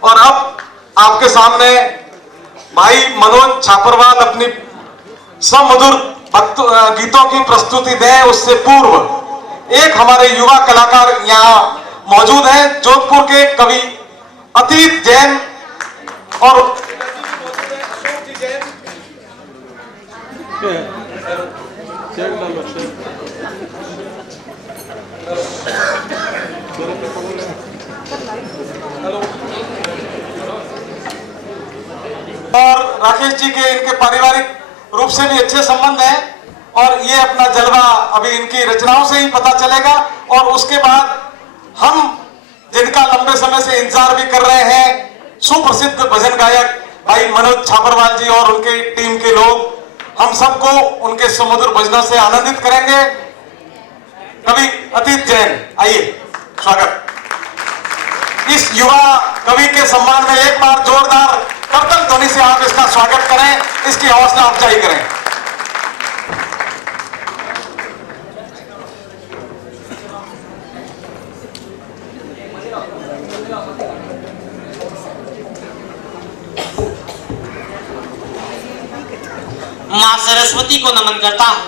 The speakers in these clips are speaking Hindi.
और अब आपके सामने भाई मनोज छापरवाल अपनी समधुर गीतों की प्रस्तुति दें। उससे पूर्व एक हमारे युवा कलाकार यहाँ मौजूद हैं, जोधपुर के कवि अतीत जैन और राकेश जी के इनके पारिवारिक रूप से भी अच्छे संबंध हैं और ये अपना जलवा अभी इनकी रचनाओं से ही पता चलेगा। और उसके बाद हम जिनका लंबे समय से इंतजार भी कर रहे हैं, सुप्रसिद्ध भजन गायक भाई मनोज छापरवाल जी और उनके टीम के लोग, हम सबको उनके सुमधुर भजनों से आनंदित करेंगे। कवि अतीत जैन, आइए, स्वागत। इस युवा कवि के सम्मान में एक बार जोरदार करतल ध्वनि से आप इसका स्वागत करें, इसकी हौसला अफजाई करें। मां सरस्वती को नमन करता हूं,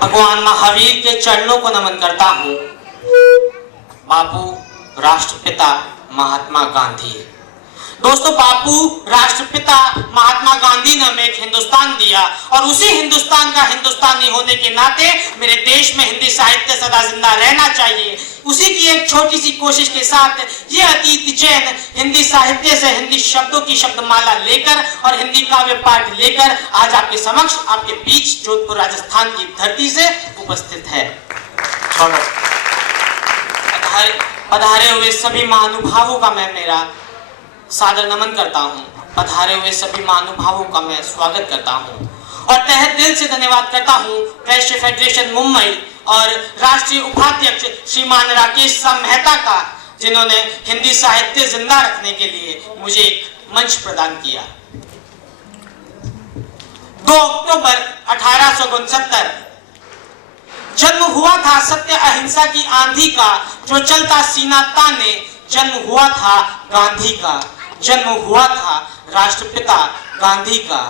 भगवान महावीर के चरणों को नमन करता हूं। बापू राष्ट्रपिता महात्मा गांधी। दोस्तों, बापू राष्ट्रपिता महात्मा गांधी ने हमें एक हिंदुस्तान दिया और उसी हिंदुस्तान का हिंदुस्तानी होने के नाते मेरे देश में हिंदी साहित्य सदा जिंदा रहना चाहिए। उसी की एक छोटी सी कोशिश के साथ ये अतीत जैन हिंदी साहित्य से हिंदी शब्दों की शब्दमाला लेकर और हिंदी काव्य पाठ लेकर आज आपके समक्ष, आपके बीच जोधपुर राजस्थान की धरती से उपस्थित है। पधारे हुए सभी महानुभावों का मैं मेरा सादर नमन करता हूँ। पधारे हुए सभी महानुभावों का मैं स्वागत करता हूँ और तहे दिल से धन्यवाद करता हूँ वैश्य फेडरेशन मुंबई और राष्ट्रीय उपाध्यक्ष श्रीमान राकेश मेहता का, जिन्होंने हिंदी साहित्य जिंदा रखने के लिए मुझे एक मंच प्रदान किया। 2 अक्टूबर 1869 जन्म हुआ था सत्य अहिंसा की आंधी का, जो चलता सीना ताने। जन्म हुआ था गांधी का, जन्म हुआ था राष्ट्रपिता गांधी का।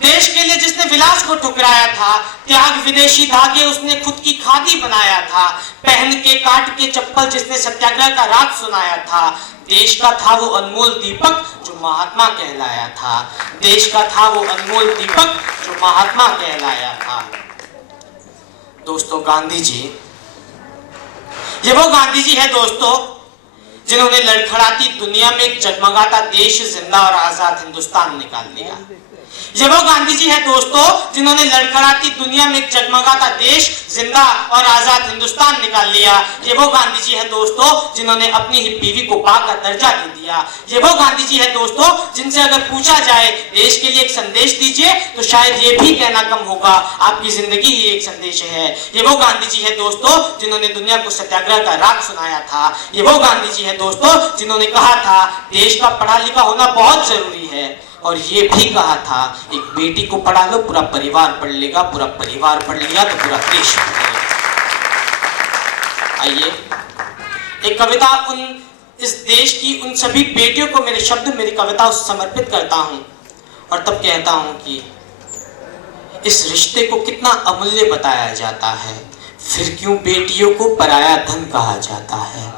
देश के लिए जिसने विलास को ठुकराया था, त्याग विदेशी धागे उसने खुद की खादी बनाया था। पहन के काट के चप्पल जिसने सत्याग्रह का राग सुनाया था। देश का था वो अनमोल दीपक जो महात्मा कहलाया था। देश का था वो अनमोल दीपक जो महात्मा कहलाया था। दोस्तों, गांधी जी, ये वो गांधी जी है दोस्तों जिन्होंने लड़खड़ाती दुनिया में एक जगमगाता देश जिंदा और आजाद हिंदुस्तान निकाल दिया। ये वो गांधी जी है दोस्तों जिन्होंने लड़खड़ाती दुनिया में एक जगमगाता देश जिंदा और आजाद हिंदुस्तान निकाल लिया। ये वो गांधी जी है दोस्तों जिन्होंने अपनी ही बीवी को बा का दर्जा दे दिया। ये वो गांधी जी है दोस्तों जिनसे अगर पूछा जाए देश के लिए एक संदेश दीजिए तो शायद ये भी कहना कम होगा, आपकी जिंदगी ही एक संदेश है। ये वो गांधी जी है दोस्तों जिन्होंने दुनिया को सत्याग्रह का राग सुनाया था। ये वो गांधी जी है दोस्तों जिन्होंने कहा था देश का पढ़ा लिखा होना बहुत जरूरी है और ये भी कहा था एक बेटी को पढ़ा लो पूरा परिवार पढ़ लेगा, पूरा परिवार पढ़ लिया तो पूरा देश पढ़ लेगा। आइए, एक कविता इस देश की उन सभी बेटियों को मेरे शब्द, मेरी कविता समर्पित करता हूं और तब कहता हूं कि इस रिश्ते को कितना अमूल्य बताया जाता है, फिर क्यों बेटियों को पराया धन कहा जाता है।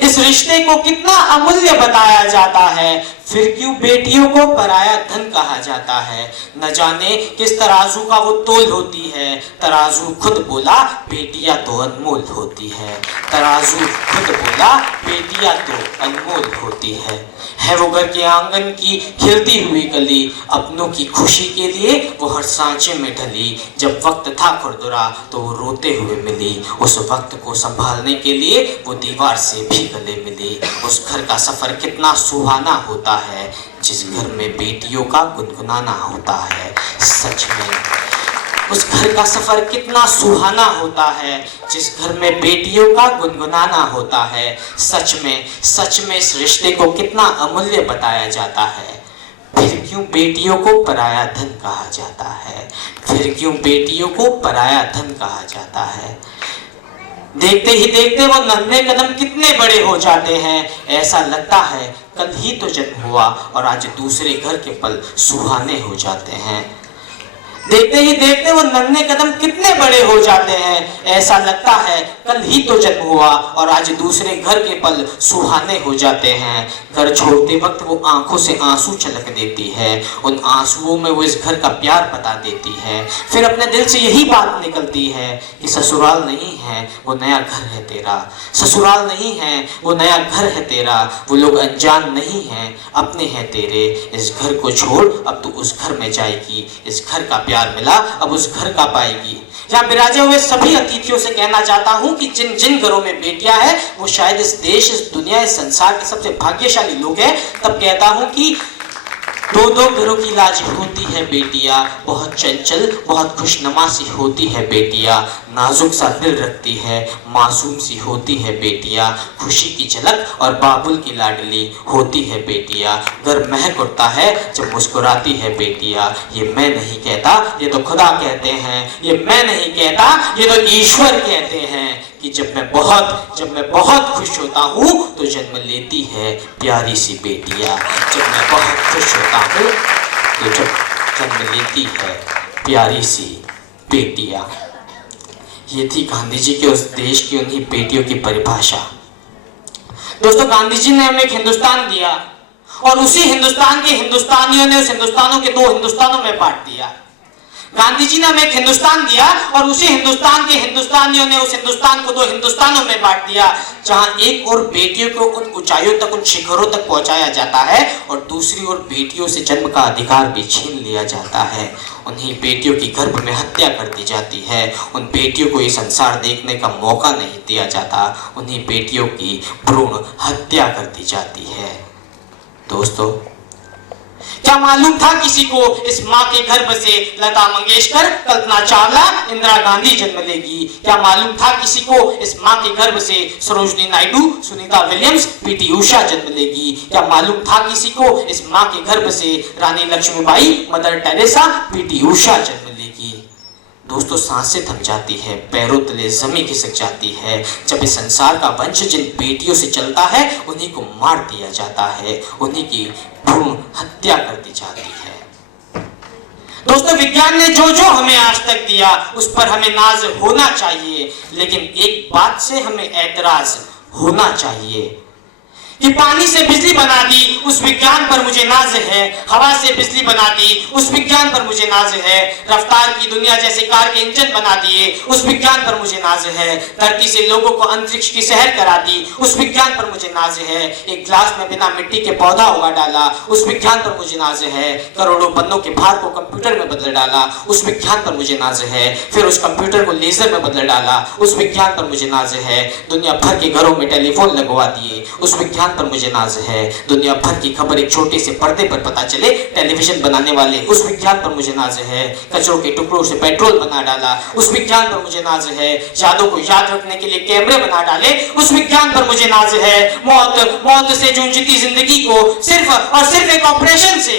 इस रिश्ते को कितना अमूल्य बताया जाता है, फिर क्यों बेटियों को पराया धन कहा जाता है। न जाने किस तराजू का वो तोल होती है, तराजू खुद बोला बेटियां तो अनमोल होती है। तराजू खुद बोला बेटियां तो अनमोल होती है वो घर के आंगन की खिलती हुई गली, अपनों की खुशी के लिए वो हर सांचे में ढली। जब वक्त था खुरदुरा तो वो रोते हुए मिली, उस वक्त को संभालने के लिए वो दीवार से भी गले मिली। उस घर का सफर कितना सुहाना होता है, जिस घर में बेटियों का गुनगुनाना होता है। सच में उस घर का सफर कितना सुहाना होता है, जिस घर में बेटियों का गुनगुनाना होता है। सच में इस रिश्ते को कितना अमूल्य बताया जाता है, फिर क्यों बेटियों को पराया धन कहा जाता है। फिर क्यों बेटियों को पराया धन कहा जाता है। देखते ही देखते वो नन्हे कदम कितने बड़े हो जाते हैं, ऐसा लगता है कल ही तो जन्म हुआ और आज दूसरे घर के पल सुहाने हो जाते हैं। देखते ही देखते वो नन्हे कदम कितने बड़े हो जाते हैं। ऐसा लगता है कल ही तो जन्म हुआ और आज दूसरे घर के पल सुहाने हो जाते हैं। घर छोड़ते वक्त वो आंखों से आंसू छलक देती है, उन आंसुओं में वो इस घर का प्यार बता देती है। फिर अपने दिल से यही बात निकलती है कि ससुराल नहीं है वो नया घर है तेरा, ससुराल नहीं है वो नया घर है तेरा। वो लोग अनजान नहीं हैं अपने हैं तेरे। इस घर को छोड़ अब तू उस घर में जाएगी, इस घर का प्यार मिला अब उस घर का पाएगी। यहाँ विराजे हुए सभी अतिथियों से कहना चाहता हूँ कि जिन जिन घरों में बेटियां हैं वो शायद इस देश, इस दुनिया, इस संसार के सबसे भाग्यशाली लोग हैं। तब कहता हूँ कि दो दो घरों की लाज होती है बेटियां, बहुत चंचल बहुत खुशनुमा सी होती है बेटियां, नाजुक सा दिल रखती है, मासूम सी होती है बेटियां, खुशी की झलक और बाबुल की लाडली होती है बेटियां। घर महक उठता है जब मुस्कुराती है बेटियां। ये मैं नहीं कहता, ये तो खुदा कहते हैं, ये मैं नहीं कहता, ये तो ईश्वर कहते हैं कि जब मैं बहुत खुश होता हूँ तो जन्म लेती है प्यारी सी बेटियां। जब मैं बहुत खुश होता हूँ तो जब जन्म लेती है प्यारी सी बेटियां। ये थी गांधी जी के उस देश की उन्हीं बेटियों की परिभाषा। दोस्तों, गांधी जी ने हमें एक हिंदुस्तान दिया और उसी हिंदुस्तान के हिंदुस्तानियों ने उस हिंदुस्तानों के दो हिंदुस्तानों में बांट दिया। गांधी जी ने हमें एक हिंदुस्तान दिया और उसी हिंदुस्तान के हिंदुस्तानियों ने उस हिंदुस्तान को दो हिंदुस्तानों में बांट दिया, जहां एक और बेटियों को उन ऊंचाइयों तक, उन शिखरों तक पहुंचाया जाता है और दूसरी ओर बेटियों से जन्म का अधिकार भी छीन लिया जाता है। उन्हीं बेटियों की गर्भ में हत्या कर दी जाती है, उन बेटियों को ये संसार देखने का मौका नहीं दिया जाता, उन्हीं बेटियों की भ्रूण हत्या कर दी जाती है। दोस्तों, क्या मालूम था किसी को इस माँ के गर्भ से लता मंगेशकर, कल्पना चावला, इंदिरा गांधी जन्म लेगी? क्या मालूम था किसी को इस माँ के गर्भ से सरोजनी नायडू, सुनीता विलियम्स, पीटी उषा जन्म लेगी? क्या मालूम था किसी को इस माँ के गर्भ से रानी Lakshmibai, mother Teresa, PT Usha जन्म लेगी? दोस्तों, सांसें थम जाती है, पैरों तले जमीन खिसक जाती है जब इस संसार का वंश जिन बेटियों से चलता है उन्हीं को मार दिया जाता है, उन्हीं की भ्रूण हत्या कर दी जाती है। दोस्तों, विज्ञान ने जो जो हमें आज तक दिया उस पर हमें नाज होना चाहिए, लेकिन एक बात से हमें ऐतराज होना चाहिए कि पानी से बिजली बना दी उस विज्ञान पर मुझे नाज है, हवा से बिजली बना दी उस विज्ञान पर मुझे नाज है, रफ्तार की दुनिया जैसे कार के इंजन बना दिए उस विज्ञान पर मुझे नाज है, धरती से लोगों को अंतरिक्ष की सैर करा दी उस विज्ञान पर मुझे नाज है, एक ग्लास में बिना मिट्टी के पौधा उगा डाला उस विज्ञान पर मुझे नाज है, करोड़ों पन्नों के भार को कंप्यूटर में बदल डाला उस विज्ञान पर मुझे नाज है, फिर उस कंप्यूटर को लेजर में बदल डाला उस विज्ञान पर मुझे नाज है, दुनिया भर के घरों में टेलीफोन लगवा दिए उस विज्ञान पर मुझे नाज है, दुनिया भर की खबर एक छोटे से पर्दे पर पता चले टेलीविजन बनाने वाले उस विज्ञान पर मुझे नाज है, कचरों के टुकड़ों से पेट्रोल बना डाला उस विज्ञान पर मुझे नाज है, यादों को याद रखने के लिए कैमरे बना डाले उस विज्ञान पर मुझे नाज है, मौत से जूझती जिंदगी को सिर्फ और सिर्फ एक ऑपरेशन से,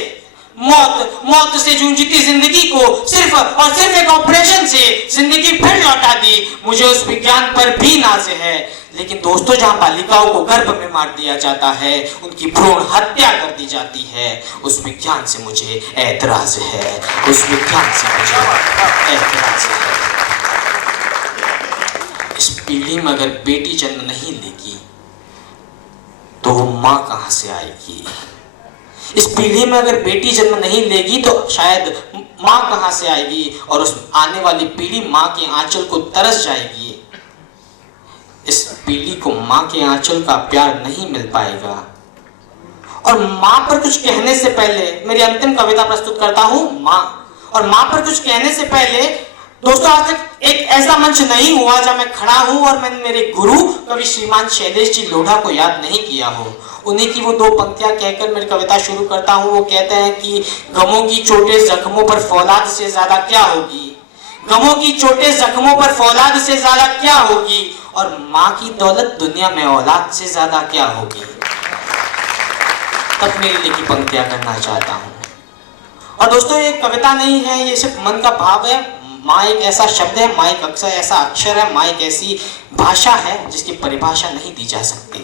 मौत से जूझती जिंदगी को सिर्फ और सिर्फ एक ऑपरेशन से जिंदगी फिर लौटा दी, मुझे उस विज्ञान पर भी नाज है। लेकिन दोस्तों, जहां बालिकाओं को गर्भ में मार दिया जाता है, उनकी भ्रूण हत्या कर दी जाती है, उस विज्ञान से मुझे ऐतराज है, उस विज्ञान से मुझे ऐतराज है। इस पीढ़ी में अगर बेटी जन्म नहीं लेगी तो वो माँ कहां से आएगी? इस पीढ़ी में अगर बेटी जन्म नहीं लेगी तो शायद माँ कहां से आएगी और उस आने वाली पीढ़ी माँ के आंचल को तरस जाएगी। इस पीढ़ी को माँ के आंचल का प्यार नहीं मिल पाएगा। और माँ पर कुछ कहने से पहले मेरी अंतिम कविता प्रस्तुत करता हूँ, माँ। और माँ पर कुछ कहने से पहले दोस्तों, आज तक एक ऐसा मंच नहीं हुआ जहां मैं खड़ा हूं और मैंने मेरे गुरु कवि श्रीमान शैलेश जी लोढ़ा को याद नहीं किया हो। उन्हीं की वो दो पंक्तियां कहकर मेरी कविता शुरू करता हूं। वो कहते हैं कि गमों की चोटें जख्मों पर फौलाद से ज्यादा क्या होगी, गमों की चोटें जख्मों पर फौलाद से ज्यादा क्या होगी, और माँ की दौलत दुनिया में औलाद से ज्यादा क्या होगी। तब मेरी लिखी पंक्तियां करना चाहता हूँ। और दोस्तों, ये कविता नहीं है, ये सिर्फ मन का भाव है। माँ एक ऐसा शब्द है, माँ एक अक्सर ऐसा अक्षर है, माँ एक ऐसी भाषा है जिसकी परिभाषा नहीं दी जा सकती।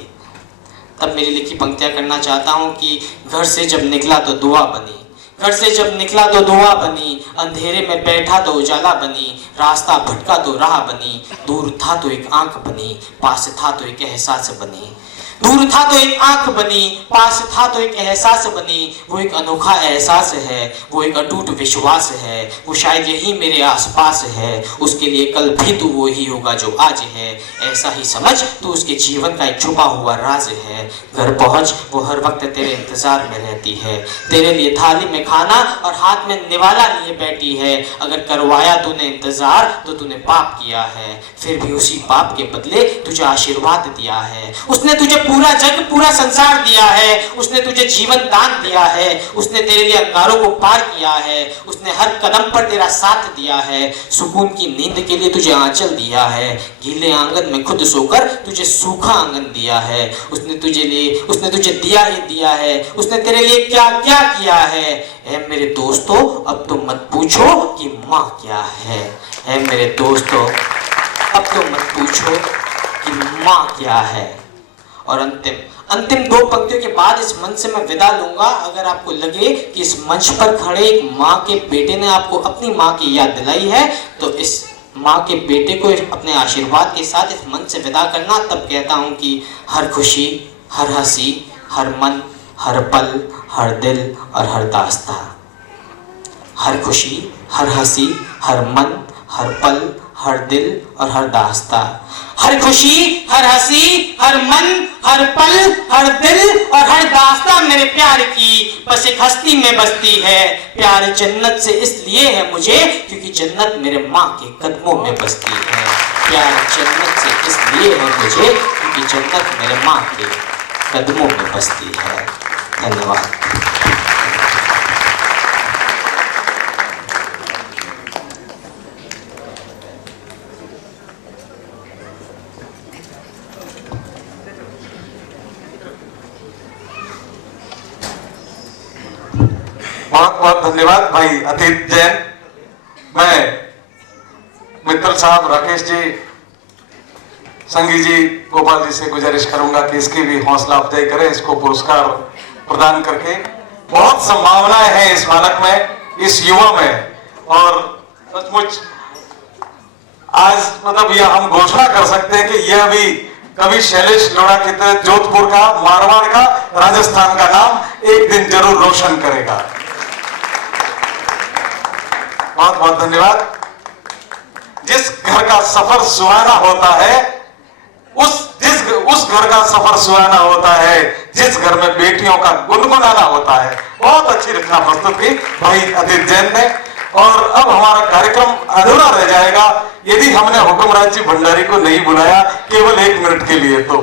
तब मेरी लिखी पंक्तियां करना चाहता हूँ कि घर से जब निकला तो दुआ बनी, घर से जब निकला तो दुआ बनी, अंधेरे में बैठा तो उजाला बनी, रास्ता भटका तो राह बनी, दूर था तो एक आंख बनी, पास था तो एक एहसास बनी, दूर था तो एक आंख बनी, पास था तो एक एहसास बनी। वो एक अनोखा एहसास है, वो एक अटूट विश्वास है, वो शायद यही मेरे आसपास है, उसके लिए कल भी तू वो ही होगा जो आज है, ऐसा ही समझ तू उसके जीवन का एक छुपा हुआ राज है। घर पहुंच वो हर वक्त तेरे इंतजार में रहती है, तेरे लिए थाली में खाना और हाथ में निवाला लिए बैठी है। अगर करवाया तूने इंतजार तो तूने पाप किया है, फिर भी उसी पाप के बदले तुझे आशीर्वाद दिया है। उसने तुझे पूरा जग पूरा संसार दिया है, उसने तुझे जीवन दान दिया है, उसने तेरे लिए अंगारों को पार किया है, उसने हर कदम पर तेरा साथ दिया है, सुकून की नींद के लिए तुझे आंचल दिया है, गीले आंगन में खुद सोकर तुझे सूखा आंगन दिया है। उसने तुझे दिया ही दिया है, उसने तेरे लिए क्या क्या किया है। ऐ मेरे दोस्तों अब तो मत पूछो कि माँ क्या है, ऐ मेरे दोस्तों अब तो मत पूछो कि माँ क्या है। और अंतिम दो पंक्तियों के बाद इस मंच से मैं विदा लूंगा। अगर आपको लगे कि इस मंच पर खड़े एक माँ के बेटे ने आपको अपनी माँ की याद दिलाई है, तो इस माँ के बेटे को अपने आशीर्वाद के साथ इस मंच से विदा करना। तब कहता हूँ कि हर खुशी, हर हंसी, हर मन, हर पल, हर दिल और हर दास्तां। हर खुशी, हर हंसी, हर मन, हर पल, हर दिल और हर दास्तां। हर खुशी, हर हंसी, हर मन, हर पल, हर दिल और हर दास्तां मेरे प्यार की बस एक हस्ती में बसती है। प्यार जन्नत से इसलिए है मुझे क्योंकि जन्नत मेरे माँ के कदमों में बसती है। प्यार जन्नत से इसलिए है मुझे क्योंकि जन्नत मेरे माँ के कदमों में बसती है। धन्यवाद। बहुत बहुत धन्यवाद भाई अतीत जैन। मैं मित्तल साहब, राकेश जी, संगी जी, गोपाल जी से गुजारिश करूंगा कि इसकी भी हौसला अफजाई करें, इसको पुरस्कार प्रदान करके। बहुत संभावनाएं हैं इस बालक में, इस युवा में, और सचमुच आज मतलब यह हम घोषणा कर सकते हैं कि यह भी कवि शैलेश लोढ़ा की तरह जोधपुर का, मारवाड़ का, राजस्थान का नाम एक दिन जरूर रोशन करेगा। बहुत बहुत धन्यवाद। जिस घर का सफर सुहाना होता है, उस घर का सफर सुहाना होता है जिस घर में बेटियों का गुनगुनाना होता है। बहुत अच्छी रचना प्रस्तुत की भाई अतीत जैन ने। और अब हमारा कार्यक्रम अधूरा रह जाएगा यदि हमने हुक्मराज जी भंडारी को नहीं बुलाया केवल 1 मिनट के लिए। तो